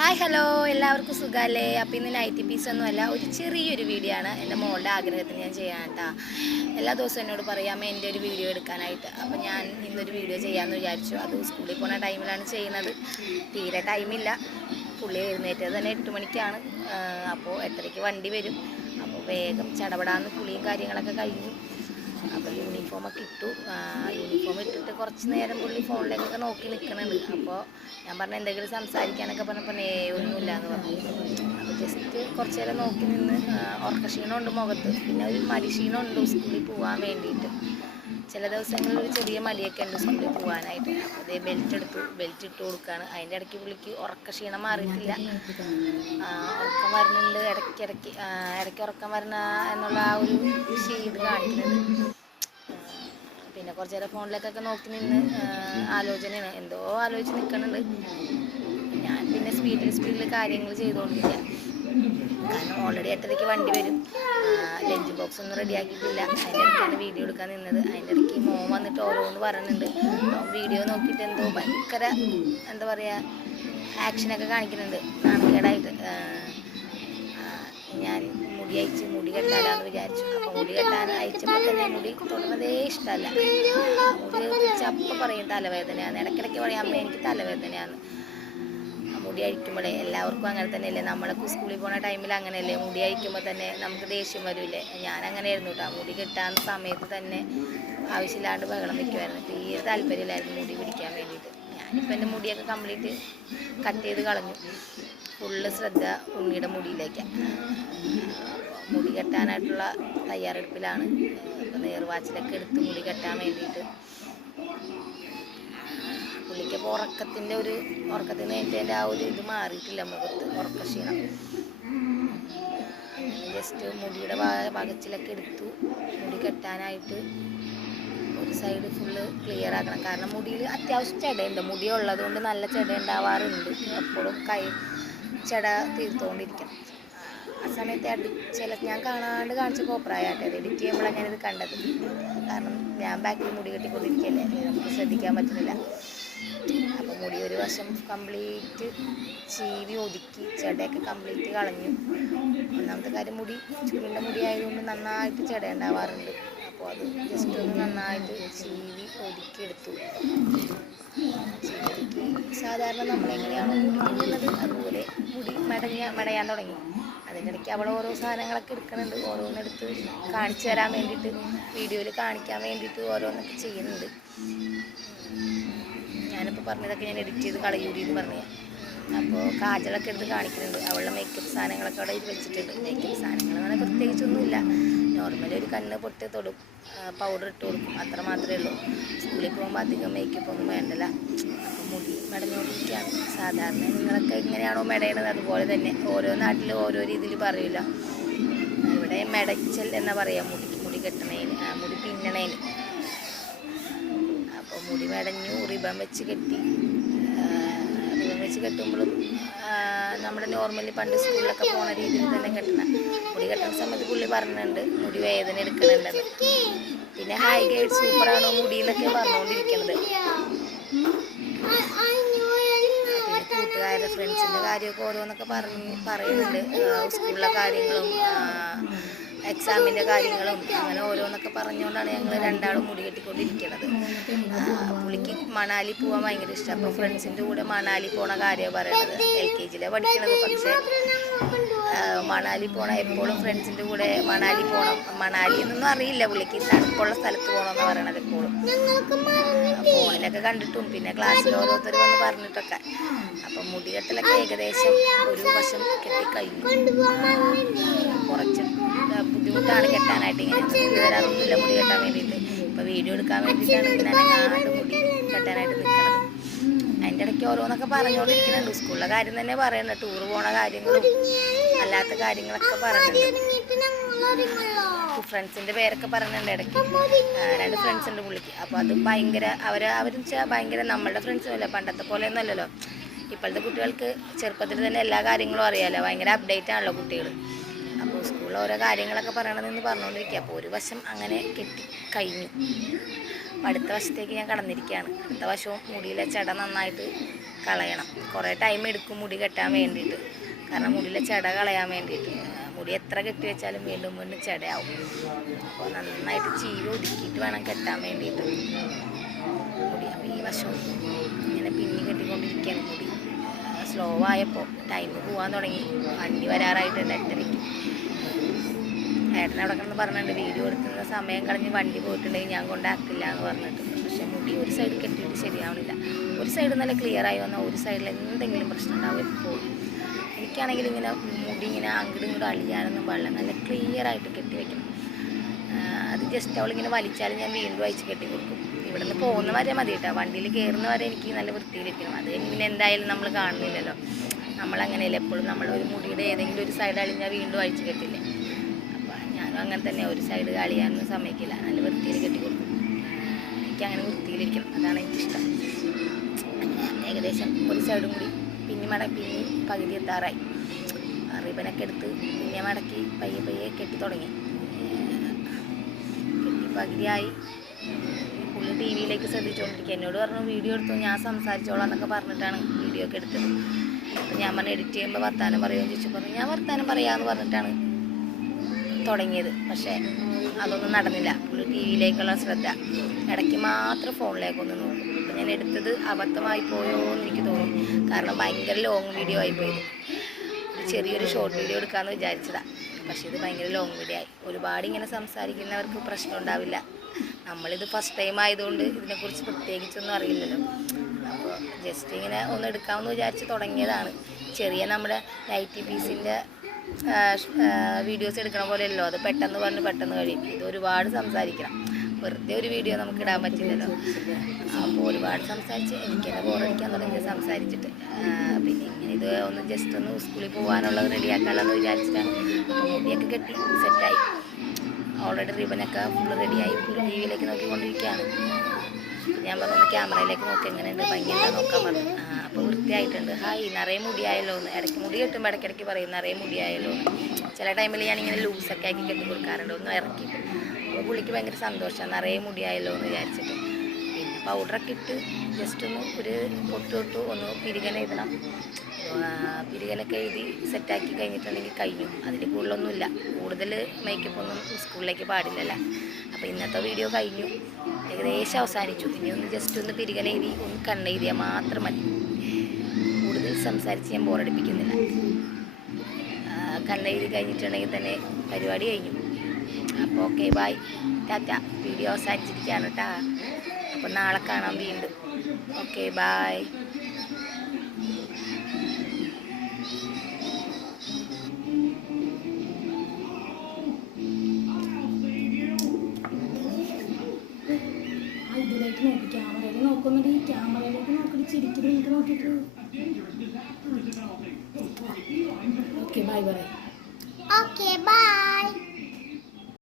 Hi hello എല്ലാവർക്കും സുഖമല്ലേ? അപ്പോൾ ഇന്ന് നൈറ്റി പീസൊന്നുമല്ല, ഒരു ചെറിയൊരു വീഡിയോ ആണ് എൻ്റെ മോളുടെ ആഗ്രഹത്തിന് ഞാൻ ചെയ്യാൻ കേട്ടോ. എല്ലാ ദിവസവും എന്നോട് പറയാമേ എൻ്റെ ഒരു വീഡിയോ എടുക്കാനായിട്ട്. അപ്പോൾ ഞാൻ ഇന്നൊരു വീഡിയോ ചെയ്യാമെന്ന് വിചാരിച്ചു. അത് സ്കൂളിൽ പോകുന്ന ടൈമിലാണ് ചെയ്യുന്നത്. തീരെ ടൈമില്ല. പുള്ളി എഴുന്നേറ്റത് തന്നെ 8 മണിക്കാണ്. അപ്പോൾ 8:30 വണ്ടി വരും. അപ്പോൾ വേഗം ചടപടാന്ന് കുളിയും കാര്യങ്ങളൊക്കെ കഴിഞ്ഞു. അപ്പോൾ യൂണിഫോമൊക്കെ ഇട്ടു. യൂണിഫോം ഇട്ടിട്ട് കുറച്ച് നേരം പുള്ളി ഫോണിലേക്കൊക്കെ നോക്കി നിൽക്കുന്നുണ്ട്. അപ്പോൾ ഞാൻ പറഞ്ഞ എന്തെങ്കിലും സംസാരിക്കാനൊക്കെ പറഞ്ഞപ്പോൾ ഒന്നുമില്ല എന്ന് പറഞ്ഞു. അപ്പോൾ ജസ്റ്റ് കുറച്ച് നേരം നോക്കി നിന്ന് ഉറക്കക്ഷീണമുണ്ട് മുഖത്ത്, പിന്നെ ഒരു മടിക്ഷീണമുണ്ട് സ്കൂളിൽ പോകാൻ വേണ്ടിയിട്ട്. ചില ദിവസങ്ങളിൽ ഒരു ചെറിയ മടിയൊക്കെ ഉണ്ട് സ്കൂളിൽ പോകാനായിട്ട്. അപ്പോൾ അതേ ബെൽറ്റ് ഇട്ട് കൊടുക്കുകയാണ്. അതിൻ്റെ ഇടയ്ക്ക് പുള്ളിക്ക് ഉറക്കക്ഷീണം മാറിയിട്ടില്ല. ഉറക്കം വരുന്നുണ്ട്, ഇടയ്ക്ക് ഉറക്കം വരണ എന്നുള്ള ആ ഒരു ഇത് കാണിക്കുന്നുണ്ട്. പിന്നെ കുറച്ച് നേരം ഫോണിലേക്കൊക്കെ നോക്കി നിന്ന് ആലോചനയാണ്, എന്തോ ആലോചിച്ച് നിൽക്കുന്നുണ്ട്. ഞാൻ പിന്നെ സ്പീഡിൽ കാര്യങ്ങൾ ചെയ്തുകൊണ്ടിരിക്കുക. കാരണം ഓൾറെഡി 8:30 വണ്ടി വരും. ലഞ്ച് ബോക്സ് ഒന്നും റെഡിയാക്കിയിട്ടില്ല. അതിൻ്റെ ഇടയ്ക്കാണ് വീഡിയോ എടുക്കാൻ നിന്നത്. അതിൻ്റെ ഇടയ്ക്ക് മോൻ വന്നിട്ട് ഓരോന്ന് പറയുന്നുണ്ട്. വീഡിയോ നോക്കിയിട്ട് എന്തോ ഭയങ്കര എന്താ പറയുക ആക്ഷനൊക്കെ കാണിക്കുന്നുണ്ട് നാണക്കേടായിട്ട്. ഞാൻ മുടി കെട്ടാലാന്ന് വിചാരിച്ചു. അപ്പോൾ മുടി കെട്ടാൻ അയച്ചപ്പോൾ തന്നെ മുടി തൊടുന്നതേ ഇഷ്ടമല്ല. മുടി ചപ്പ പറയും തലവേദനയാണ്. ഇടയ്ക്കിടയ്ക്ക് പറയും അമ്മ എനിക്ക് തലവേദനയാണ്. മുടി അഴിക്കുമ്പോഴേ എല്ലാവർക്കും അങ്ങനെ തന്നെയല്ലേ, നമ്മളൊക്കെ സ്കൂളിൽ പോകുന്ന ടൈമിൽ അങ്ങനെയല്ലേ, മുടി അഴിക്കുമ്പോൾ തന്നെ നമുക്ക് ദേഷ്യം വരില്ലേ. ഞാൻ അങ്ങനെയായിരുന്നു കേട്ടോ. മുടി കെട്ടാൻ സമയത്ത് തന്നെ ആവശ്യമില്ലാണ്ട് ബഹളം വയ്ക്കുമായിരുന്നു. തീരെ താല്പര്യമില്ലായിരുന്നു മുടി പിടിക്കാൻ വേണ്ടിയിട്ട്. ഞാനിപ്പോൾ എൻ്റെ മുടിയൊക്കെ കംപ്ലീറ്റ് കട്ട് ചെയ്ത് കളഞ്ഞു. ഫുള്ള് ശ്രദ്ധ ഉണ്ണിയുടെ മുടിയിലേക്ക്. മുടി കെട്ടാനായിട്ടുള്ള തയ്യാറെടുപ്പിലാണ്. ഇപ്പോൾ നേർവാച്ചിലൊക്കെ എടുത്ത് മുടി കെട്ടാൻ വേണ്ടിയിട്ട്. പുള്ളിക്കപ്പോൾ ഉറക്കത്തിൽ നേരത്തെ ആ ഒരു ഇത് മാറിയിട്ടില്ല മുഖത്ത്, ഉറക്കക്ഷീണം. ജസ്റ്റ് മുടിയുടെ വകച്ചിലൊക്കെ എടുത്തു. മുടി കെട്ടാനായിട്ട് ഒരു സൈഡ് ഫുള്ള് ക്ലിയർ ആക്കണം. കാരണം മുടിയിൽ അത്യാവശ്യം ചെടയുണ്ട്. മുടി ഉള്ളത് കൊണ്ട് നല്ല ചെട ഉണ്ടാവാറുണ്ട്. എപ്പോഴും ചെട തീർത്തുകൊണ്ടിരിക്കണം. ആ സമയത്ത് ഞാൻ കാണാണ്ട് കാണിച്ച കോപ്രായാട്ടെ അത് എഡിറ്റ് ചെയ്യുമ്പോഴാണ് ഞാനിത് കണ്ടത്. കാരണം ഞാൻ ബാക്കിൽ മുടി കെട്ടിക്കൊണ്ടിരിക്കുകയല്ലേ, നമുക്ക് ശ്രദ്ധിക്കാൻ പറ്റുന്നില്ല. അപ്പോൾ മുടി ഒരു വശം കംപ്ലീറ്റ് ചീവി ഒതുക്കി ചെടയൊക്കെ കംപ്ലീറ്റ് കളഞ്ഞു. ഒന്നാമത്തെ കാര്യം ചുരുണ്ട മുടി ആയതുകൊണ്ട് നന്നായിട്ട് ചെട ഉണ്ടാവാറുണ്ട്. അപ്പോൾ അത് ജസ്റ്റ് ഒന്ന് നന്നായിട്ട് ചീവി ഒതുക്കിയെടുത്തു. സാധാരണ നമ്മളെങ്ങനെയാണോ മുടി കിട്ടുന്നത് അതുപോലെ മുടി മെടയാൻ തുടങ്ങി. അതിൻ്റെ ഇടയ്ക്ക് അവൾ ഓരോ സാധനങ്ങളൊക്കെ എടുക്കുന്നുണ്ട്. ഓരോന്നെടുത്ത് കാണിച്ചു തരാൻ വേണ്ടിയിട്ട്, വീഡിയോയിൽ കാണിക്കാൻ വേണ്ടിയിട്ട് ഓരോന്നൊക്കെ ചെയ്യുന്നുണ്ട്. ഞാനിപ്പോൾ പറഞ്ഞതൊക്കെ ഞാൻ എഡിറ്റ് ചെയ്ത് കളയൂരി എന്ന് പറഞ്ഞു. അപ്പോൾ കാജലൊക്കെ എടുത്ത് കാണിക്കുന്നുണ്ട്. അവളുടെ മേക്കപ്പ് സാധനങ്ങളൊക്കെ അവിടെ വെച്ചിട്ടുണ്ട്. മേക്കപ്പ് സാധനങ്ങൾ അങ്ങനെ പ്രത്യേകിച്ചൊന്നുമില്ല. നോർമലി ഒരു കണ്ണ് പൊട്ടി തൊടും, പൗഡർ ഇട്ട് കൊടുക്കും, അത്ര മാത്രമേ ഉള്ളൂ. സ്കൂളിൽ പോകുമ്പോൾ അധികം മേക്കപ്പ് ഒന്നും വേണ്ടല്ല. അപ്പോൾ മുടി മെടഞ്ഞുകൊണ്ടിരിക്കുകയാണ്. സാധാരണ നിങ്ങളൊക്കെ എങ്ങനെയാണോ മെടയണത് അതുപോലെ തന്നെ. ഓരോ നാട്ടിലും ഓരോ രീതിയിൽ പറയില്ല. ഇവിടെ മെടച്ചൽ എന്നാ പറയുക മുടി കെട്ടണേന്, മുടി പിന്നണേന്. അപ്പോൾ മുടി മെടഞ്ഞു, റിബൺ വെച്ച് കെട്ടുമ്പോഴും നമ്മുടെ നോർമലി പണ്ട് സ്കൂളിലൊക്കെ പോകുന്ന രീതിയിൽ തന്നെ കെട്ടണം. മുടി കെട്ടുന്ന സമയത്ത് പുള്ളി പറഞ്ഞിട്ടുണ്ട് മുടി വേദന എടുക്കുന്നുണ്ടെന്ന്. പിന്നെ ഹൈ ഗൈഡ് സൂപ്പറാണോ മുടി എന്നൊക്കെ പറഞ്ഞുകൊണ്ടിരിക്കുന്നത്. പിന്നെ കൂട്ടുകാരുടെ ഫ്രണ്ട്സിൻ്റെ കാര്യമൊക്കെ ഓരോന്നൊക്കെ പറയുന്നുണ്ട്. സ്കൂളിലെ കാര്യങ്ങളും എക്സാമിൻ്റെ കാര്യങ്ങളും അങ്ങനെ ഓരോന്നൊക്കെ പറഞ്ഞുകൊണ്ടാണ് ഞങ്ങൾ രണ്ടാളും മുടി കെട്ടിക്കൊണ്ടിരിക്കുന്നത്. പുള്ളിക്ക് മണാലി പോകാൻ ഭയങ്കര ഇഷ്ടം. അപ്പോൾ ഫ്രണ്ട്സിൻ്റെ കൂടെ മണാലി പോണ കാര്യമാണ് പറയുന്നത്. LKG പഠിക്കണത്. പക്ഷേ മണാലി പോകണം, എപ്പോഴും ഫ്രണ്ട്സിൻ്റെ കൂടെ മണാലി പോകണം. മണാലി എന്നൊന്നും അറിയില്ല പുള്ളിക്ക്, തണുപ്പുള്ള സ്ഥലത്ത് പോകണമെന്ന് പറയണത് എപ്പോഴും. ഫോണിലൊക്കെ കണ്ടിട്ടും പിന്നെ ക്ലാസ്സിൽ ഓരോരുത്തർ വന്ന് പറഞ്ഞിട്ടൊക്കെ. അപ്പം മുടി കെട്ടലൊക്കെ ഏകദേശം ഒരു വശം കെട്ടിക്കഴിഞ്ഞു. കുറച്ച് ബുദ്ധിമുട്ടാണ് കെട്ടാനായിട്ട്. ഇങ്ങനെ നിന്ന് തരാറൊന്നുമില്ല മുടി കെട്ടാൻ വേണ്ടിയിട്ട്. ഇപ്പോൾ വീഡിയോ എടുക്കാൻ വേണ്ടിയിട്ടാണ് ഇങ്ങനെ അനങ്ങാണ്ട് മുടി കെട്ടാനായിട്ട് നിൽക്കുന്നത്. അതിൻ്റെ ഇടയ്ക്ക് ഓരോന്നൊക്കെ പറഞ്ഞുകൊണ്ടിരിക്കുന്നുണ്ട്. സ്കൂളിലെ കാര്യം തന്നെ പറയുന്നുണ്ട്. ടൂർ പോണ കാര്യങ്ങളും അല്ലാത്ത കാര്യങ്ങളൊക്കെ പറയുന്നുണ്ട്. ഫ്രണ്ട്സിൻ്റെ പേരൊക്കെ പറയുന്നുണ്ട് ഇടയ്ക്ക്. 2 ഫ്രണ്ട്സ് ഉണ്ട് പുള്ളിക്ക്. അപ്പോൾ അത് ഭയങ്കര അവരും ഭയങ്കര നമ്മളുടെ ഫ്രണ്ട്സും അല്ല, പണ്ടത്തെ പോലെ ഒന്നും അല്ലല്ലോ. ഇപ്പോഴത്തെ കുട്ടികൾക്ക് ചെറുപ്പത്തിൽ തന്നെ എല്ലാ കാര്യങ്ങളും അറിയാമല്ലോ. ഭയങ്കര അപ്ഡേറ്റ് ആണല്ലോ കുട്ടികൾ. അപ്പോൾ സ്കൂളിൽ ഓരോ കാര്യങ്ങളൊക്കെ പറയണമെന്ന് പറഞ്ഞുകൊണ്ടിരിക്കുക. അപ്പോൾ ഒരു വശം അങ്ങനെ കെട്ടിക്കഴിഞ്ഞു. അടുത്ത വശത്തേക്ക് ഞാൻ കടന്നിരിക്കുകയാണ്. അടുത്ത വശവും മുടിയിലെ ചെട നന്നായിട്ട് കളയണം. കുറേ ടൈം എടുക്കും മുടി കെട്ടാൻ വേണ്ടിയിട്ട്. കാരണം മുടിയിലെ ചെട കളയാൻ വേണ്ടിയിട്ട്. മുടി എത്ര കെട്ടി വെച്ചാലും വീണ്ടും വീണ്ടും ചെടയാവും. അപ്പോൾ നന്നായിട്ട് ചീവി ഒതുക്കിയിട്ട് വേണം കെട്ടാൻ വേണ്ടിയിട്ട് മുടി. അപ്പോൾ ഈ വശം ഇങ്ങനെ പിന്നി കെട്ടിക്കൊണ്ടിരിക്കുകയാണ് മുടി. സ്ലോ ആയപ്പോൾ ടൈം പോകാൻ തുടങ്ങി. വണ്ടി വരാറായിട്ടുണ്ട് 8:30. ഏട്ടനവിടെ കിടന്ന് പറഞ്ഞിട്ടുണ്ട് വീഡിയോ എടുക്കുന്ന സമയം കളഞ്ഞ് വണ്ടി പോയിട്ടുണ്ടെങ്കിൽ ഞാൻ കൊണ്ടാക്കില്ല എന്ന് പറഞ്ഞിട്ട്. പക്ഷേ മുടി ഒരു സൈഡ് കെട്ടിയിട്ട് ശരിയാവണില്ല. ഒരു സൈഡ് നല്ല ക്ലിയറായി വന്നാൽ ഒരു സൈഡിൽ എന്തെങ്കിലും പ്രശ്നം ഉണ്ടാവും എപ്പോഴും. എനിക്കാണെങ്കിൽ ഇങ്ങനെ മുടി ഇങ്ങനെ അങ്ങോട്ടും ഇങ്ങോട്ടും അളിയാനൊന്നും പാടില്ല. നല്ല ക്ലിയറായിട്ട് കെട്ടി വയ്ക്കണം. അത് ജസ്റ്റ് അവളിങ്ങനെ വലിച്ചാലും ഞാൻ വീണ്ടും അയച്ച് കെട്ടി കൊടുക്കും. ഇവിടെ നിന്ന് പോകുന്ന വരെ മതി കേട്ടോ. വണ്ടിയിൽ കയറുന്ന വരെ എനിക്ക് നല്ല വൃത്തിയിലിരിക്കണം. അത് പിന്നെ എന്തായാലും നമ്മൾ കാണുന്നില്ലല്ലോ. നമ്മളങ്ങനെയല്ല എപ്പോഴും ഒരു മുടിയുടെ ഏതെങ്കിലും ഒരു സൈഡ് അളിഞ്ഞാൽ വീണ്ടും അഴിച്ച് കെട്ടില്ലേ. അപ്പോൾ ഞാനും അങ്ങനെ തന്നെ ഒരു സൈഡ് അളിയാനൊന്നും സമ്മതിക്കില്ല. നല്ല വൃത്തിയിൽ കെട്ടി കൊടുക്കും. എനിക്കങ്ങനെ വൃത്തിയിലിരിക്കണം. അതാണ് എനിക്കിഷ്ടം. ഏകദേശം ഒരു സൈഡും കൂടി പിന്നെ പകുതി എത്താറായി. റിബനൊക്കെ എടുത്ത് പിന്നെ മടക്കി പയ്യെ കെട്ടി തുടങ്ങി. കെട്ടി പകുതിയായി. പുള്ളി ടി വിയിലേക്ക് ശ്രദ്ധിച്ചുകൊണ്ടിരിക്കുക. എന്നോട് പറഞ്ഞു വീഡിയോ എടുത്തു ഞാൻ സംസാരിച്ചോളാം എന്നൊക്കെ പറഞ്ഞിട്ടാണ് വീഡിയോ ഒക്കെ എടുത്തത്. അപ്പോൾ ഞാൻ പറഞ്ഞു എഡിറ്റ് ചെയ്യുമ്പോൾ വർത്താനം പറയുമെന്ന് ചോദിച്ചു. പറഞ്ഞു ഞാൻ വർത്താനം പറയാമെന്ന് പറഞ്ഞിട്ടാണ് തുടങ്ങിയത്. പക്ഷേ അതൊന്നും നടന്നില്ല. പുള്ളി ടി വിയിലേക്കുള്ള ശ്രദ്ധ ഇടയ്ക്ക് മാത്രം ഫോണിലേക്കൊന്ന് നോക്കും. അപ്പോൾ ഞാൻ എടുത്തത് അബദ്ധമായി പോയോ എന്ന് എനിക്ക് തോന്നി. കാരണം ഭയങ്കര ലോങ് വീഡിയോ ആയിപ്പോയത്. ഒരു ചെറിയൊരു ഷോർട്ട് വീഡിയോ എടുക്കാമെന്ന് വിചാരിച്ചതാണ്. പക്ഷേ ഇത് ഭയങ്കര ലോങ് വീഡിയോ ആയി. ഒരുപാട് ഇങ്ങനെ സംസാരിക്കുന്നവർക്ക് പ്രശ്നം ഉണ്ടാവില്ല. നമ്മളിത് ഫസ്റ്റ് ടൈം ആയതുകൊണ്ട് ഇതിനെക്കുറിച്ച് പ്രത്യേകിച്ചൊന്നും അറിയില്ലല്ലോ. അപ്പോൾ ജസ്റ്റ് ഇങ്ങനെ ഒന്ന് എടുക്കാമെന്ന് വിചാരിച്ച് തുടങ്ങിയതാണ്. ചെറിയ നമ്മുടെ നൈറ്റി പീസിൻ്റെ വീഡിയോസ് എടുക്കണ പോലെയല്ലോ. അത് പെട്ടെന്ന് കഴിയും. ഇത് ഒരുപാട് സംസാരിക്കണം. വെറുതെ ഒരു വീഡിയോ നമുക്ക് ഇടാൻ പറ്റില്ലല്ലോ. അപ്പോൾ ഒരുപാട് സംസാരിച്ച് എനിക്ക് തന്നെ ബോറടിക്കാൻ തുടങ്ങി സംസാരിച്ചിട്ട്. പിന്നെ ഇങ്ങനെ ഇത് ഒന്ന് ജസ്റ്റ് ഒന്ന് സ്കൂളിൽ പോകാനുള്ളത് റെഡിയാക്കാമെന്ന് വിചാരിച്ചിട്ടാണ്. അപ്പോൾ മുടിയൊക്കെ കെട്ടി സെറ്റായി. ഓൾറെഡി റിബനൊക്കെ ഫുള്ള് റെഡിയായി. ഫുള്ള് ടി വിയിലേക്ക് നോക്കിക്കൊണ്ടിരിക്കുകയാണ്. ഞാൻ പറഞ്ഞു ക്യാമറയിലേക്ക് നോക്കി എങ്ങനെയുണ്ട് ഭംഗിയുണ്ടോ നോക്കാൻ പറഞ്ഞു. അപ്പോൾ വൃത്തിയായിട്ടുണ്ട്. ഹായ് നിറയെ മുടിയായല്ലോ എന്ന്. ഇടയ്ക്ക് മുടി കെട്ടുമ്പോൾ ഇടയ്ക്കിടയ്ക്ക് പറയും നിറയെ മുടിയായല്ലോ എന്ന്. ചില ടൈമിൽ ഞാനിങ്ങനെ ലൂസൊക്കെ ആക്കി കെട്ടി കൊടുക്കാറുണ്ട് ഒന്ന് ഇറക്കിയിട്ട്. അപ്പോൾ പുള്ളിക്ക് ഭയങ്കര സന്തോഷമാണ് നിറയെ മുടിയായല്ലോ എന്ന് വിചാരിച്ചിട്ട്. പിന്നെ പൗഡറൊക്കെ ഇട്ട് ജസ്റ്റ് ഒന്ന് ഒരു പൊട്ട് ഒന്ന് പിരികന എഴുതണം. പിരികനൊക്കെ എഴുതി സെറ്റാക്കി കഴിഞ്ഞിട്ടുണ്ടെങ്കിൽ കഴിഞ്ഞു. അതിൽ കൂടുതലൊന്നുമില്ല. കൂടുതൽ മേക്കപ്പ് ഒന്നും സ്കൂളിലേക്ക് പാടില്ലല്ലോ. അപ്പോൾ ഇന്നത്തെ വീഡിയോ കഴിഞ്ഞു. ഏകദേശം അവസാനിച്ചു. ഇനി ഒന്ന് ജസ്റ്റ് ഒന്ന് പിരികന എഴുതി ഒന്ന് കണ്ണെഴുതിയാൽ മാത്രം മതി. കൂടുതൽ സംസാരിച്ച് ഞാൻ ബോറടിപ്പിക്കുന്നില്ല. കണ്ണെഴുതി കഴിഞ്ഞിട്ടുണ്ടെങ്കിൽ തന്നെ പരിപാടി കഴിഞ്ഞു. അപ്പോൾ ഓക്കെ ബൈ ടാറ്റ. വീഡിയോ അവസാനിച്ചിരിക്കുകയാണ് കേട്ടോ. അപ്പോൾ നാളെ കാണാം വീണ്ടും. Okay bye. ഇതിലേക്ക് നോക്കി ക്യാമറയിൽ നോക്കുന്നുണ്ട്. ക്യാമറയിലേക്ക് നോക്കിയിട്ട് ചിരിക്കുന്നത് എനിക്ക് നോക്കിയിട്ട്. Okay bye. Okay, bye.